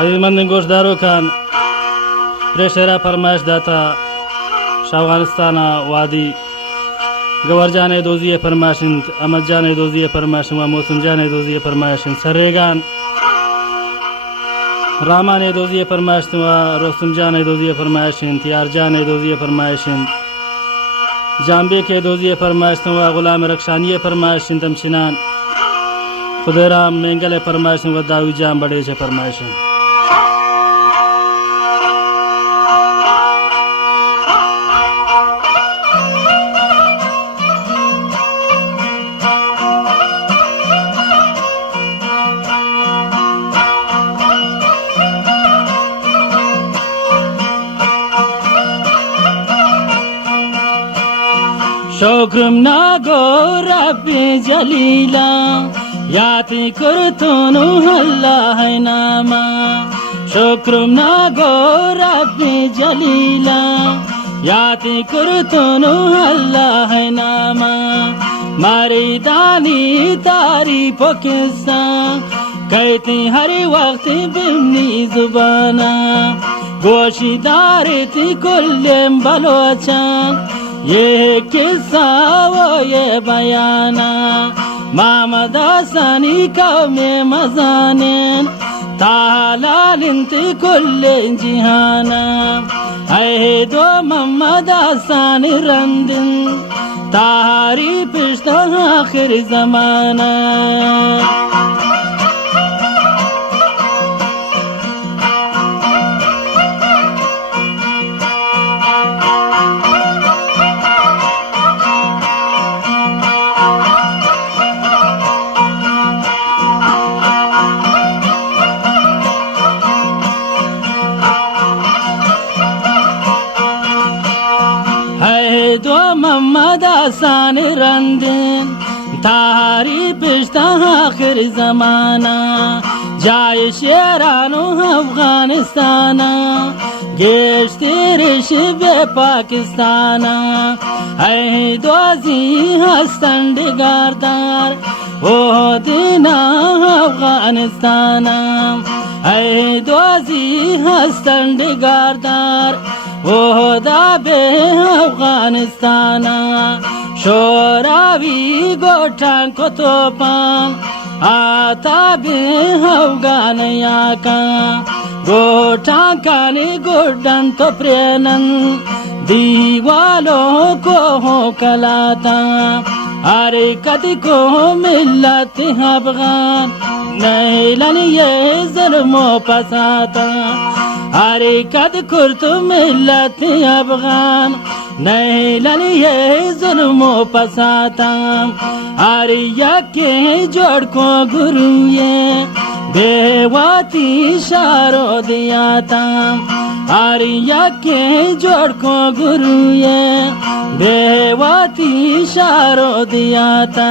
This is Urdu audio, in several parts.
عزیزمندان گۆشتدارۆکان پرێشێرا فەرمایشداتا شەوانستانە وادی گەوەرجانێ دۆزیە فەرماشن ئەمەدجانێ دۆزیە فەرماشن و مۆسمجانێ دۆزیە فەرمایشن سەرڕێگان ڕامانێ دۆزیە فەرماشن و ڕۆستمجانێ دۆزیە فەرمایشن تیارجانێ دۆزیە فەرمایشن جانبێکێ دۆزیە فەرمایشن و غولامی ڕەکشانیە فەرمایشن دەمچینان خودێرام مێنگەلێ فەرمایشن و داوی جان بەدێجە فەرمایشن شکرم نگو ربی جلیلا یاتی کرتونو الله ناما شکرم نگو ربی جلیلا یاتی کرتونو الله ناما ماری دانی تاری پاکستان کہتی ہر وقت بمنی زبانا گوشی دارتی کلیم بلوچان یہ قصہ و یہ بیانہ محمد حسنی قوم مزانین تالال انت کل جہانا اے دو محمد حسن رندن تاری پشت آخر زمانہ دو محمد حسن رندن تاری پشت آخر زمانہ جای شیرانو افغانستانا گشتی رشب پاکستانا اے دوازی هستند گاردار او دینا افغانستانا اے دوازی هستند گاردار او دا به افغانستانا شوراوی گوٹان کو توپان آتا به افغان یاکا گوٹان کانی گوڈن تو پرینن دیوالوں کو ہو کلاتا ارے کدی کو ملت افغان نیلن یہ ظلم و پساتا ارے کد کرت ملت افغان نیلن یہ ظلم و پساتا ارے یکی جوڑ کو گرو یہ بیواتی شارو دیاتا ارے یکی جوڑ کو گرو یہ بیواتی شارو دیاتا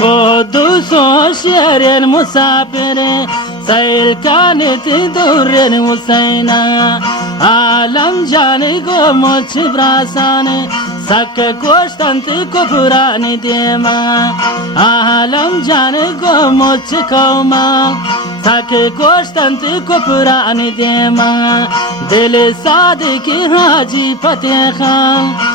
قدوس شير مسافر سيل كانت دور وسينا عالم جاني قومت براساني سك كوشتنت كفراني ديما عالم جاني قومت كوما سك كوشتنت كفراني ديما دل صادق حاجي فتح خان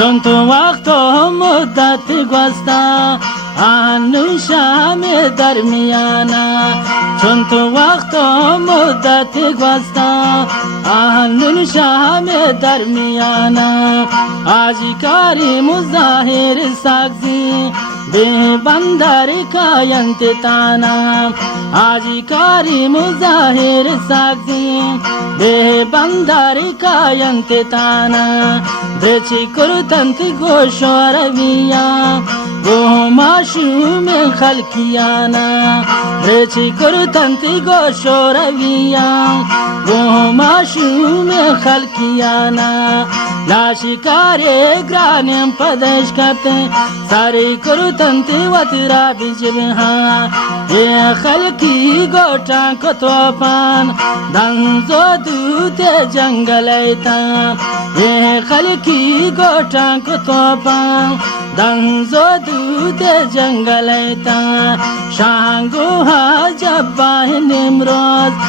چون تو وقت و مدت گذشته آن شام درمیانا چون تو وقت و مدت گذشته آن شام درمیانا آجی کاری مظاهر ساختی به بندر کاینت تانا آجی کاری مظاهر ساختی به بندر کاینت تانا دچی کرتنت گوشو رویا گو معشوم خلقیانا دچی کرتنت گوشو رویا گو معشوم خلقیانا لا شکار گرانم پدش کرتے ساری کرتنت وطرا بجبها یہ خلقی گوٹان کو توفان دنزو دوت جنگلیتا یہ خلقی گوٹان کو توفان دنزو دوت جنگلیتا شانگو ها جباہ Nimroz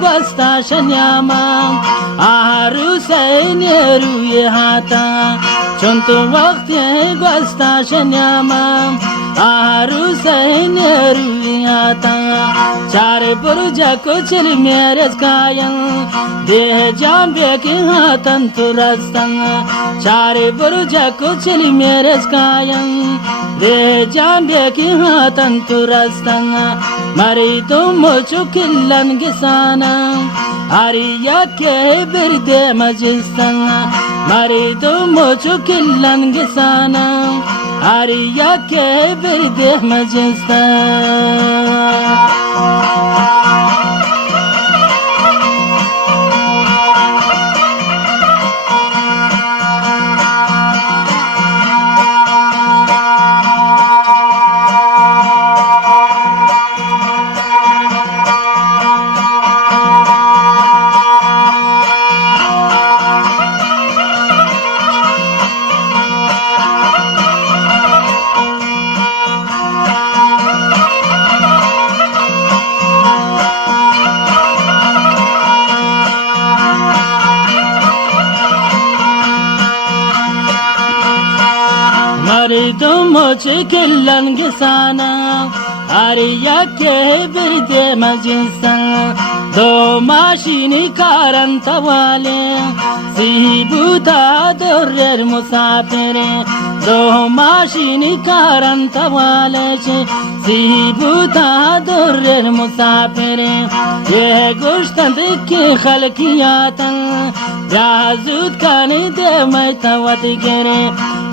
gwasta shanyama aharu sayneru yehata chonto waqti gwasta shanyama aharu sayneru yehata chare burja ko chil mere kayan deh jambe ke hatan turastan chare burja ko chil mere kayan deh jambe ke hatan turastan mari tum chukillan gisana ariya ke birde majistan mari tum chukillan gisana ariya ke birde majistan chikillan gisana ariya ke birde majinsan do mashini karanta wale sibuta dorrer musafire do mashini karanta wale sibuta dorrer musafire ye gushtan ki khalqiyatan yazud kani de maitawat gere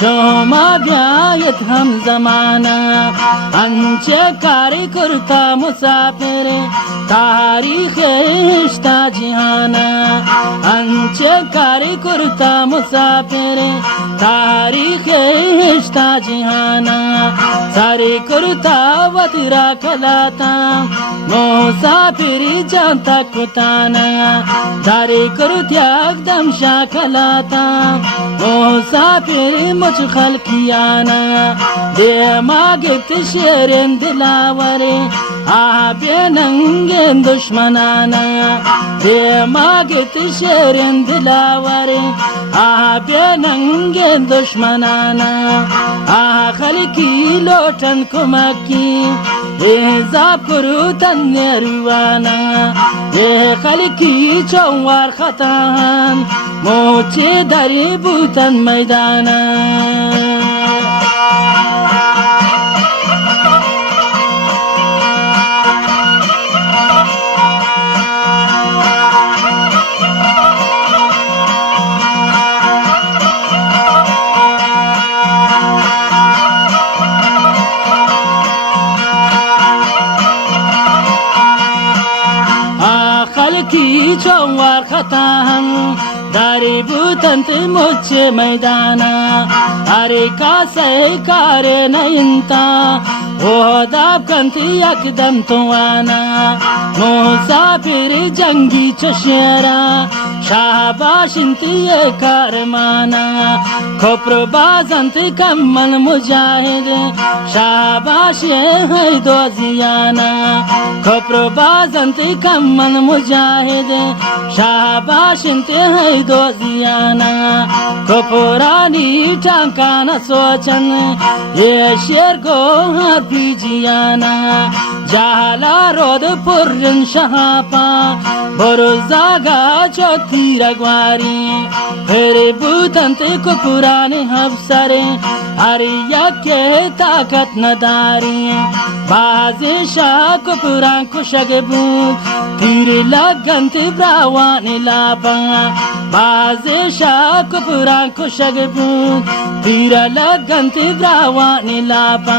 شما بیایید هم زمانه انچه کاری کرتا مسافر تاریخش تا جهانه انچه کاری کرتا مسافر تاریخش تا جهانه ساری کرتا ودرا کلاتا مسافری جانتا کتانا داری کرتی اقدم شاکلاتا مسافری مچ خلقیانا دیما گفت شیرین دلاوری آبیننگین دشمنانا دیما گفت شیرین دلاوری آبیننگین دشمنانا خلقی لوٹن کمکی حساب کرو تن نیروانا خلقی چوار خطان موچه داری بوتن میدانا خلقی چوار خطان داری بوتن موچه میدانا اره کاسه کاره نینتا داب کنتی یکدم توانا مسافر جنگی چشیرا شاباشنتی کارمانا کپر بازنتی کمل مجاهد شاباشی ہے دوزیانا کپر بازنتی کمل مجاهد شاباشنتی ہے دوزیانا کپرانی ٹانکانا سوچن یہ شیر کو پیجیانا جالا رود پرن شہاپا برزاگا چوتی رگواری پھر بوتنت کو پرانے افسرے ہریا کے طاقت نداری بازشاہ کو پران کو شگبوت تیر لگنت براوان لابا بازشاہ کو پران کو شگبوت تیر لگنت براوان لابا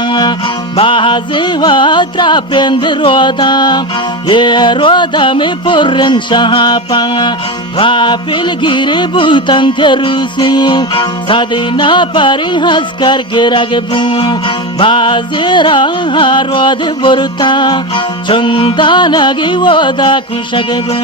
بازی و تراپند رودا یہ رودا میں پرن شہاپا غافل گیری بوتن تروسی صدینا پری ہنس کر گرگ بو بازی راہ رود برتا چندانگی ودا کشگ بو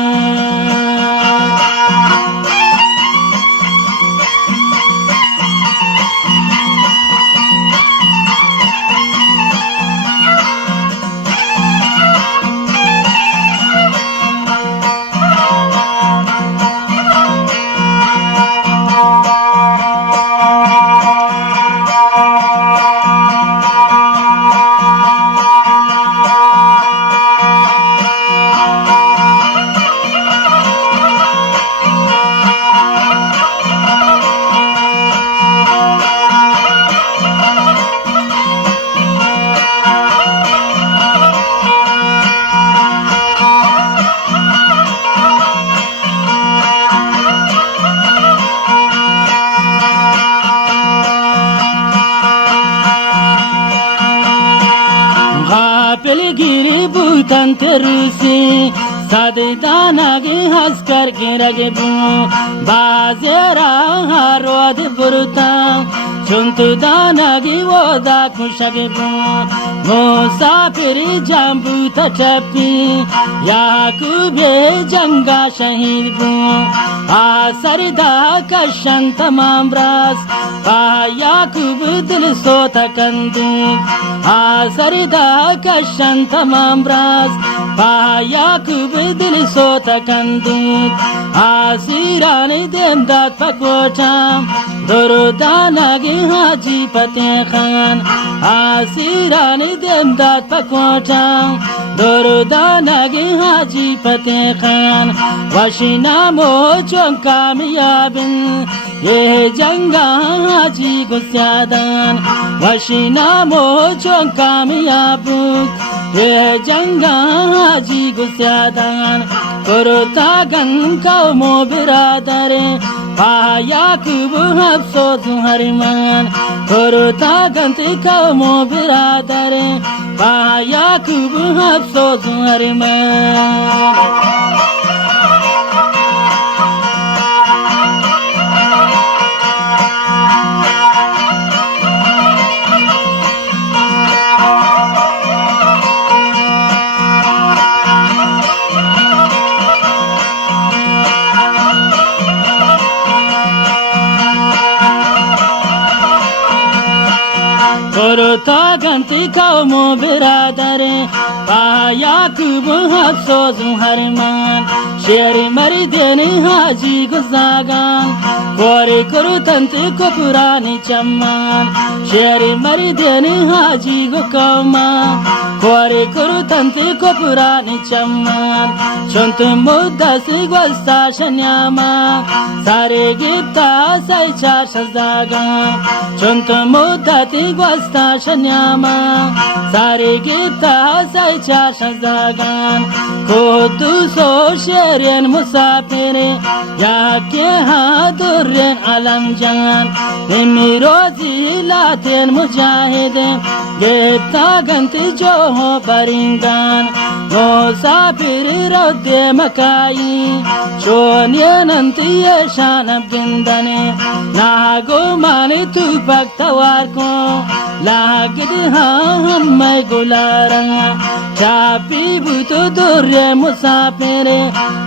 پلگیری بوتن تروسی صدیدانگی ہنس کر گرگ بو بازی راہ رود برتا چونت دانگی ودا کشگ بو مسافری جامبو تٹپی یعقوب جنگا شہید بو آسردا کشن تمام راس پا یعقوب دل سوتا کندید آسردا کشن تمام راس پا یعقوب دل سوتا کندید آسیران دمداد پکوٹا درودانگی حاجی فتح خان آسیران دمداد پکوٹا درودانگی حاجی فتح خان وشنامو چون کامیابن یہ جنگا حاجی گسیادان وشنامو چون کامیابن یہ جنگا حاجی گسیادان کرتاگن قوم و برادر Yakubu Hapso Hariman Korota Ganti Kamo Biradare Yakubu Hapso Hariman Korota Ganti Kamo Biradare Yakubu Hapso Hariman Sheri Marideni Haji Guzagan Kore Kurutanti Kopurani Chamman Sheri Marideni Haji Gukama Kore Kurutanti Kopurani Chamman Chontu Muddasi Gwasta Shanyama Sare Gita Saicha Shazagan Chontu Muddati Gwasta Shanyama Sare Gita Saicha Shazagan Kotu So Sherian Musafiri Yake Hadurin Alamjan Nimirozi Latin Mujahid Gita Ganti Joho Baringan Musafiri Rode Makai Shonyan Anti Yeshanab Gindane Nago Mani Tupak Tawarko Lagid Hammai Gulara Chapi Butu Durre Musafiri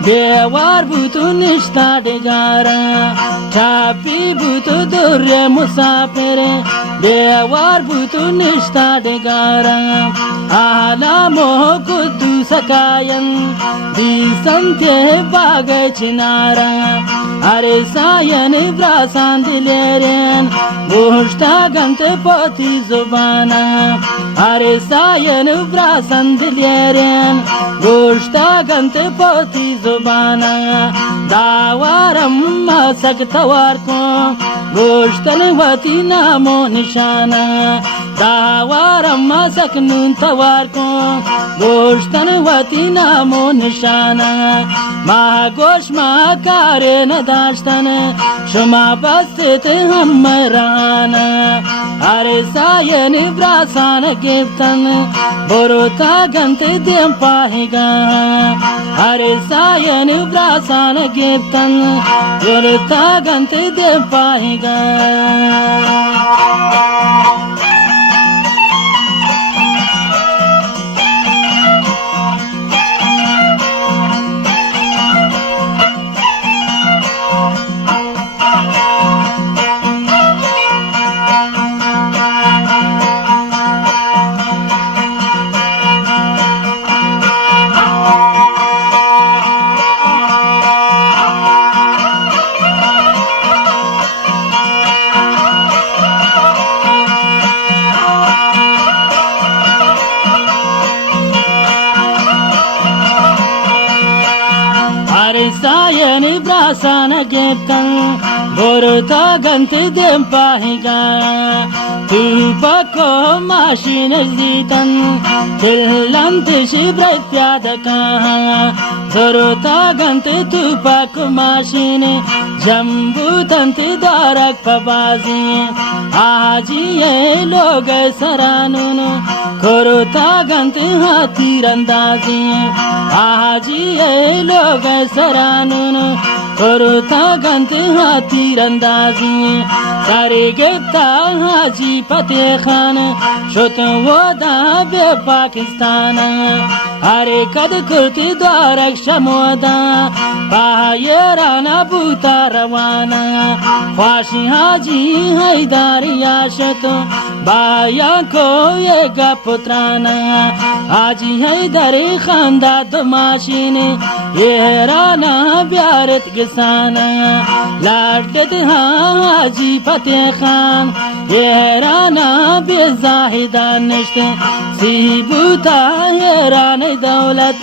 Bewar Butu Nishta Degara Chapi Butu Durre Musafiri Bewar Butu Nishta Degara Alamo Kudu Sakayan Disante Bagai Chinara Arisayan Brasan Dilerian Bushta Gante Poti Zubana Arisayan Brasan Dilerian Bushta Gante Poti Zubana Dawaram Masak Tawarko Bushtan Wati Namo Nishana Dawaram Masak Nun Tawarko Bushtan Wati Namo Nishana Mahagosh Makare Nadashtane Shuma Bastit Hammarana Arisayan Brasana Giptan Borota Gante Dempahiga Arisayan Brasana Giptan Borota Gante Dempahiga Arisayan Brasana Giptan Borota Ganti Dempahiga Tupako Mashina Zitan Tillanti Shibrathyadaka Zorota Ganti Tupako Mashine Jambu Tanti Darak Pabazi Aji Loga Saranun Korota Ganti Hatirandazi Aji Loga Saranun Korota Ganti Hatirandazi Sare Geta Haji Pateh Khan Shotan Wada Be Pakistan Are Kad Kurti Darak Shamoda Bahayerana Buta Rawana Khwashi Haji Haidari Yashato Bayanko Yega Putrana Haji Haidari Khanda Damashine Yerana Byaret Gisana Ladad Haji Pateh Khan Yerana Bezahidan Nishte Sibuta Yerana Daulat